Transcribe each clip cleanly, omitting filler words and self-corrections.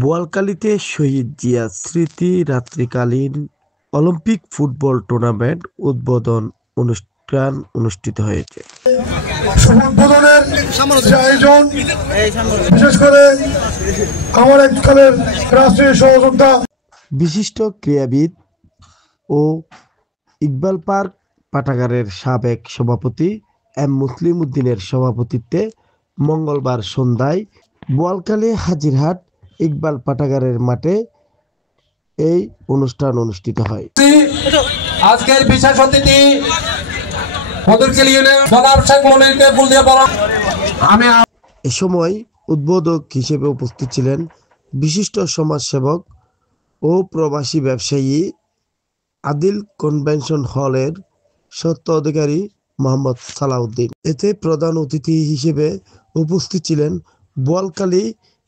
বোয়ালখালীতে শহীদ জিয়া স্মৃতি রাত্রিকালীন Olympic football tournament উদ্বোধন অনুষ্ঠান অনুষ্ঠিত হয়েছে। বিশিষ্ট ক্রীড়াবিদ ও ইকবাল পার্ক পাঠাগারের সাবেক সভাপতি এম মুসলিম উদ্দিনের সভাপতিত্বে মঙ্গলবার সন্ধ্যায় বোয়ালখালী হাজিরহাট ইকবাল পাঠাগারের মাঠে এই অনুষ্ঠান অনুষ্ঠিত হয়। আজকের বিশেষ অতিথি এ সময় উদ্বোধক হিসেবে উপস্থিত ছিলেন বিশিষ্ট সমাজসেবক ও প্রবাসী ব্যবসায়ী আদিল কনভেনশন হলের স্বত্ব অধিকারী মোহাম্মদ সালাউদ্দিন। এতে প্রধান অতিথি হিসেবে উপস্থিত ছিলেন বোয়ালখালী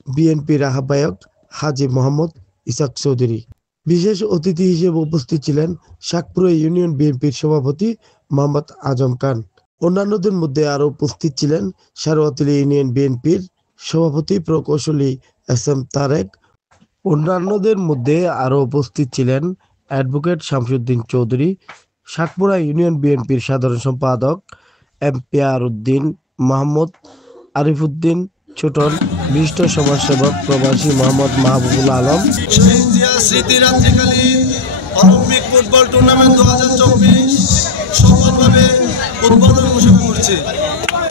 বিএনপির আহ্বায়ক হাজী মোহাম্মদ ইসাক চৌধুরী। বিশেষ অতিথি হিসেবে উপস্থিত ছিলেন শাকপুরা ইউনিয়ন বিএনপির সভাপতি মোহাম্মদ আজম খান। অন্যান্যদের মধ্যে আরো উপস্থিত ছিলেন সারোয়াতলী ইউনিয়ন বিএনপির সভাপতি প্রকৌশলী এস এম তারেক। অন্যান্যদের মধ্যে আরো উপস্থিত ছিলেন অ্যাডভোকেট শামসুদ্দিন চৌধুরী, শাকপুরা ইউনিয়ন বিএনপির সাধারণ সম্পাদক এম পেয়ার উদ্দিন, মোহাম্মদ আরিফুদ্দিন ছোটন, বিশিষ্ট সমাজসেবক প্রবাসী মোহাম্মদ মাহবুবুল আলম। শহীদ জিয়া স্মৃতি রাত্রিকালীন অলিম্পিক ফুটবল টুর্নামেন্ট 2024 সফলভাবে উদ্বোধন ঘোষণা করছে।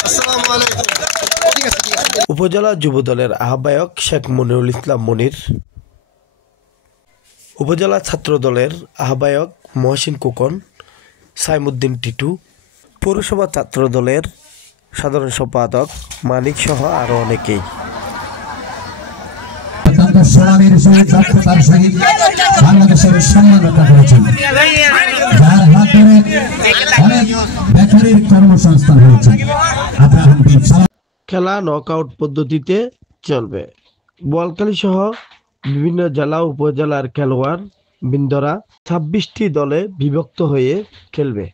আসসালামু আলাইকুম। উপজেলা যুবদলের আহ্বায়ক শেখ মনিরুল ইসলাম মনির, উপজেলা ছাত্র দলের আহ্বায়ক মহসিন খোকন, সাইমুদ্দিন টিটু, পৌরসভা ছাত্র দলের সাধারণ সম্পাদক মানিক সহ আরো অনেকেই। খেলা নকআউট পদ্ধতিতে চলবে। বোয়ালখালী সহ বিভিন্ন জেলা উপজেলার খেলোয়াড় বৃন্দরা 26টি দলে বিভক্ত হয়ে খেলবে।